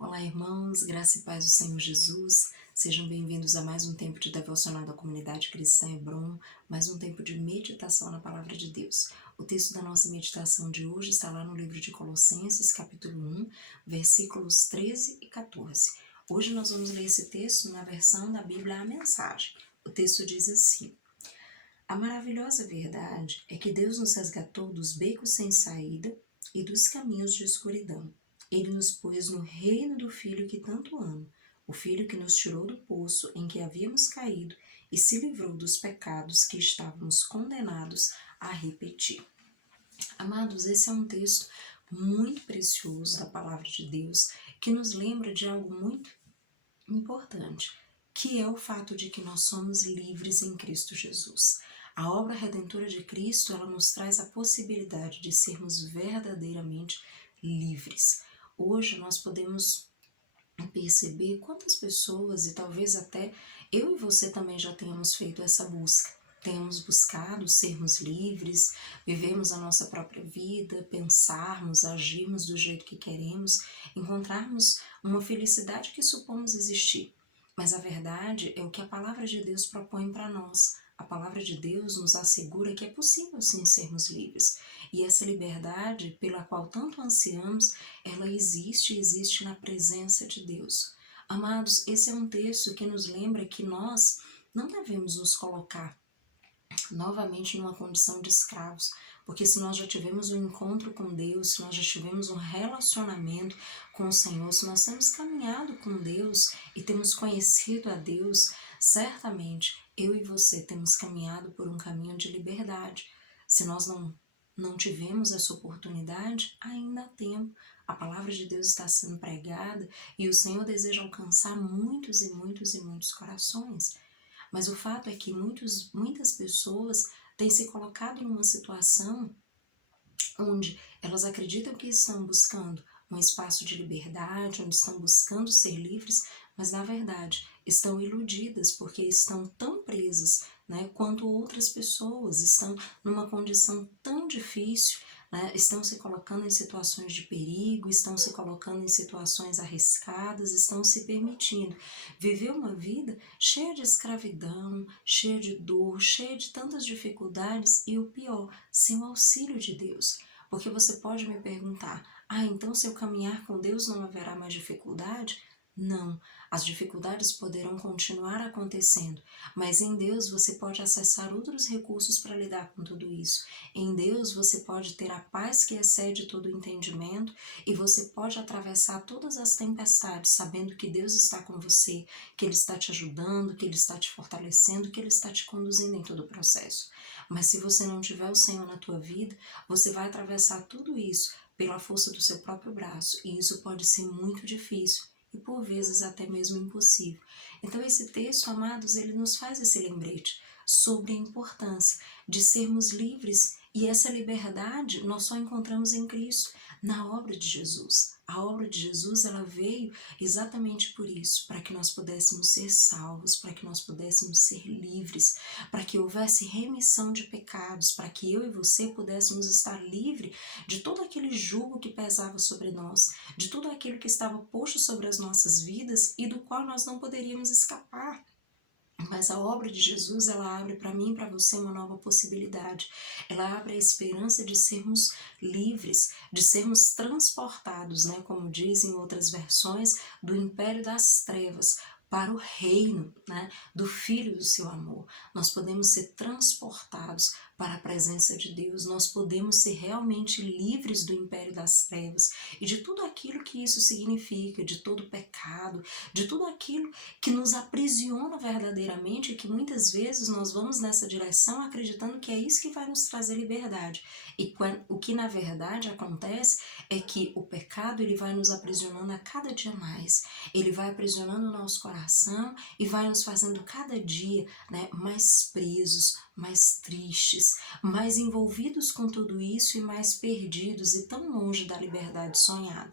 Olá, irmãos, graça e paz do Senhor Jesus. Sejam bem-vindos a mais um tempo de devocional da comunidade cristã Hebron, mais um tempo de meditação na palavra de Deus. O texto da nossa meditação de hoje está lá no livro de Colossenses, capítulo 1, versículos 13 e 14. Hoje nós vamos ler esse texto na versão da Bíblia A Mensagem. O texto diz assim: A maravilhosa verdade é que Deus nos resgatou dos becos sem saída e dos caminhos de escuridão. Ele nos pôs no reino do Filho que tanto ama, o Filho que nos tirou do poço em que havíamos caído e se livrou dos pecados que estávamos condenados a repetir. Amados, esse é um texto muito precioso da palavra de Deus que nos lembra de algo muito importante, que é o fato de que nós somos livres em Cristo Jesus. A obra redentora de Cristo, ela nos traz a possibilidade de sermos verdadeiramente livres. Hoje nós podemos perceber quantas pessoas, e talvez até eu e você também já tenhamos feito essa busca. Temos buscado sermos livres, vivermos a nossa própria vida, pensarmos, agirmos do jeito que queremos, encontrarmos uma felicidade que supomos existir. Mas a verdade é o que a palavra de Deus propõe para nós. A palavra de Deus nos assegura que é possível sim sermos livres. E essa liberdade pela qual tanto ansiamos, ela existe e existe na presença de Deus. Amados, esse é um texto que nos lembra que nós não devemos nos colocar novamente numa condição de escravos, porque se nós já tivemos um encontro com Deus, se nós já tivemos um relacionamento com o Senhor, se nós temos caminhado com Deus e temos conhecido a Deus, certamente eu e você temos caminhado por um caminho de liberdade. Se nós não tivemos essa oportunidade, ainda há tempo. A palavra de Deus está sendo pregada e o Senhor deseja alcançar muitos e muitos e muitos corações. Mas o fato é que muitas pessoas têm se colocado numa situação onde elas acreditam que estão buscando um espaço de liberdade, onde estão buscando ser livres, mas na verdade estão iludidas porque estão tão presas, quanto outras pessoas, estão numa condição tão difícil, estão se colocando em situações de perigo, estão se colocando em situações arriscadas, estão se permitindo viver uma vida cheia de escravidão, cheia de dor, cheia de tantas dificuldades e o pior, sem o auxílio de Deus. Porque você pode me perguntar, então se eu caminhar com Deus não haverá mais dificuldade? Não, as dificuldades poderão continuar acontecendo, mas em Deus você pode acessar outros recursos para lidar com tudo isso. Em Deus você pode ter a paz que excede todo o entendimento e você pode atravessar todas as tempestades sabendo que Deus está com você, que Ele está te ajudando, que Ele está te fortalecendo, que Ele está te conduzindo em todo o processo. Mas se você não tiver o Senhor na tua vida, você vai atravessar tudo isso pela força do seu próprio braço e isso pode ser muito difícil e por vezes até mesmo impossível. Então esse texto, amados, ele nos faz esse lembrete sobre a importância de sermos livres e essa liberdade nós só encontramos em Cristo, na obra de Jesus. A obra de Jesus, ela veio exatamente por isso, para que nós pudéssemos ser salvos, para que nós pudéssemos ser livres, para que houvesse remissão de pecados, para que eu e você pudéssemos estar livre de todo aquele jugo que pesava sobre nós, de tudo aquilo que estava posto sobre as nossas vidas e do qual nós não poderíamos escapar. Mas a obra de Jesus, ela abre para mim e para você uma nova possibilidade. Ela abre a esperança de sermos livres, de sermos transportados, como dizem outras versões, do império das trevas para o reino, do Filho do seu amor. Nós podemos ser transportados para a presença de Deus, nós podemos ser realmente livres do império das trevas e de tudo aquilo que isso significa, de todo pecado, de tudo aquilo que nos aprisiona verdadeiramente e que muitas vezes nós vamos nessa direção acreditando que é isso que vai nos trazer liberdade. E o que na verdade acontece é que o pecado ele vai nos aprisionando a cada dia mais. Ele vai aprisionando o nosso coração, coração e vai nos fazendo cada dia, né, mais presos, mais tristes, mais envolvidos com tudo isso e mais perdidos e tão longe da liberdade sonhada.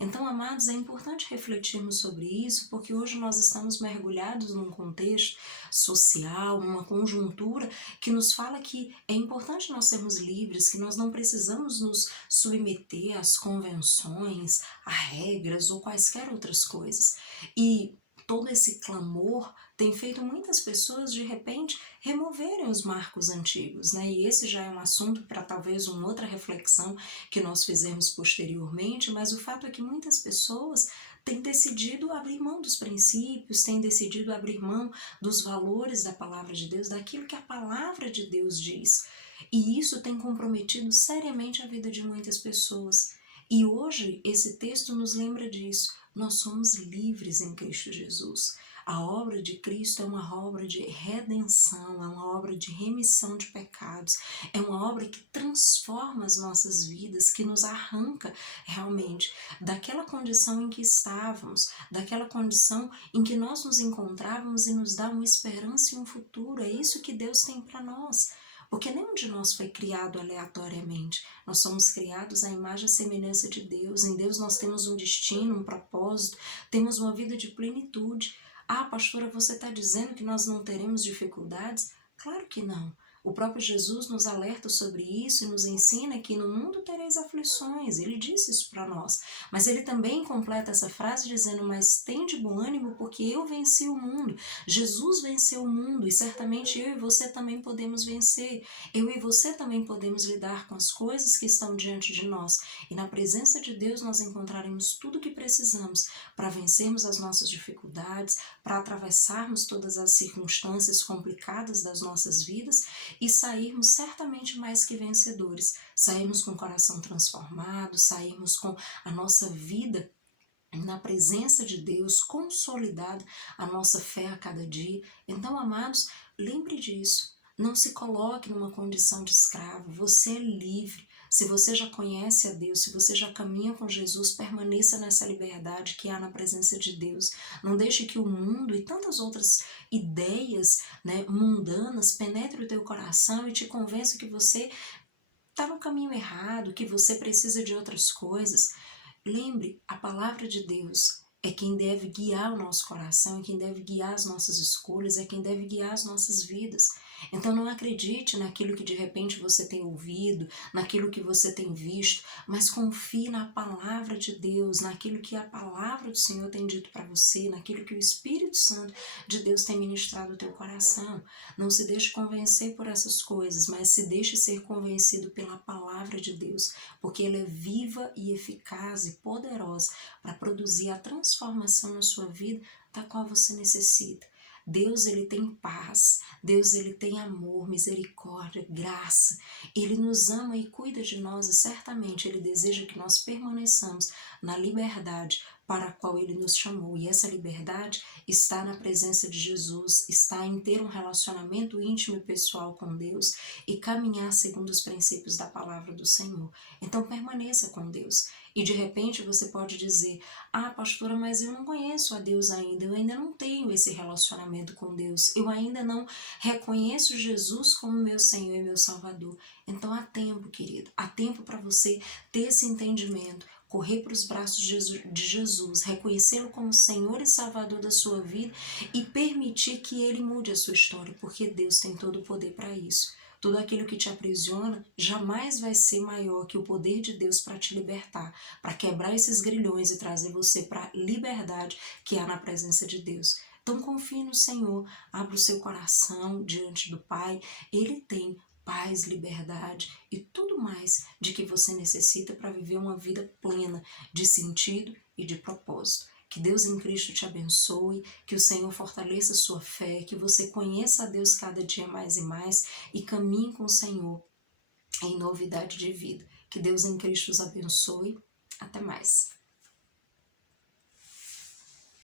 Então, amados, é importante refletirmos sobre isso, porque hoje nós estamos mergulhados num contexto social, numa conjuntura que nos fala que é importante nós sermos livres, que nós não precisamos nos submeter às convenções, a regras ou quaisquer outras coisas. E todo esse clamor tem feito muitas pessoas, de repente, removerem os marcos antigos, né? E esse já é um assunto para talvez uma outra reflexão que nós fizemos posteriormente, mas o fato é que muitas pessoas têm decidido abrir mão dos princípios, têm decidido abrir mão dos valores da palavra de Deus, daquilo que a palavra de Deus diz. E isso tem comprometido seriamente a vida de muitas pessoas. E hoje esse texto nos lembra disso. Nós somos livres em Cristo Jesus. A obra de Cristo é uma obra de redenção, é uma obra de remissão de pecados, é uma obra que transforma as nossas vidas, que nos arranca realmente daquela condição em que estávamos, daquela condição em que nós nos encontrávamos e nos dá uma esperança e um futuro. É isso que Deus tem para nós. Porque nenhum de nós foi criado aleatoriamente. Nós somos criados à imagem e semelhança de Deus. Em Deus nós temos um destino, um propósito, temos uma vida de plenitude. Ah, pastora, você está dizendo que nós não teremos dificuldades? Claro que não. O próprio Jesus nos alerta sobre isso e nos ensina que no mundo tereis aflições. Ele disse isso para nós. Mas ele também completa essa frase dizendo: mas tende bom ânimo, porque eu venci o mundo. Jesus venceu o mundo e certamente eu e você também podemos vencer. Eu e você também podemos lidar com as coisas que estão diante de nós. E na presença de Deus nós encontraremos tudo o que precisamos para vencermos as nossas dificuldades, para atravessarmos todas as circunstâncias complicadas das nossas vidas e sairmos certamente mais que vencedores, sairmos com o coração transformado, sairmos com a nossa vida na presença de Deus, consolidada a nossa fé a cada dia. Então, amados, lembre disso. Não se coloque numa condição de escravo. Você é livre. Se você já conhece a Deus, se você já caminha com Jesus, permaneça nessa liberdade que há na presença de Deus. Não deixe que o mundo e tantas outras ideias, né, mundanas penetrem o teu coração e te convença que você está no caminho errado, que você precisa de outras coisas. Lembre, a palavra de Deus é quem deve guiar o nosso coração, é quem deve guiar as nossas escolhas, é quem deve guiar as nossas vidas. Então não acredite naquilo que de repente você tem ouvido, naquilo que você tem visto, mas confie na palavra de Deus, naquilo que a palavra do Senhor tem dito para você, naquilo que o Espírito Santo de Deus tem ministrado ao teu coração. Não se deixe convencer por essas coisas, mas se deixe ser convencido pela palavra de Deus, porque ela é viva e eficaz e poderosa para produzir a transformação na sua vida da qual você necessita. Deus, ele tem paz, Deus, ele tem amor, misericórdia, graça, ele nos ama e cuida de nós e certamente ele deseja que nós permaneçamos na liberdade para a qual ele nos chamou. E essa liberdade está na presença de Jesus, está em ter um relacionamento íntimo e pessoal com Deus e caminhar segundo os princípios da palavra do Senhor. Então permaneça com Deus. E de repente você pode dizer: ah, pastora, mas eu não conheço a Deus ainda, eu ainda não tenho esse relacionamento com Deus, eu ainda não reconheço Jesus como meu Senhor e meu Salvador. Então há tempo, querido, há tempo para você ter esse entendimento, correr para os braços de Jesus, reconhecê-lo como Senhor e Salvador da sua vida e permitir que Ele mude a sua história, porque Deus tem todo o poder para isso. Tudo aquilo que te aprisiona jamais vai ser maior que o poder de Deus para te libertar, para quebrar esses grilhões e trazer você para a liberdade que há na presença de Deus. Então confie no Senhor, abra o seu coração diante do Pai, Ele tem paz, liberdade e tudo mais de que você necessita para viver uma vida plena de sentido e de propósito. Que Deus em Cristo te abençoe, que o Senhor fortaleça a sua fé, que você conheça a Deus cada dia mais e mais e caminhe com o Senhor em novidade de vida. Que Deus em Cristo os abençoe. Até mais.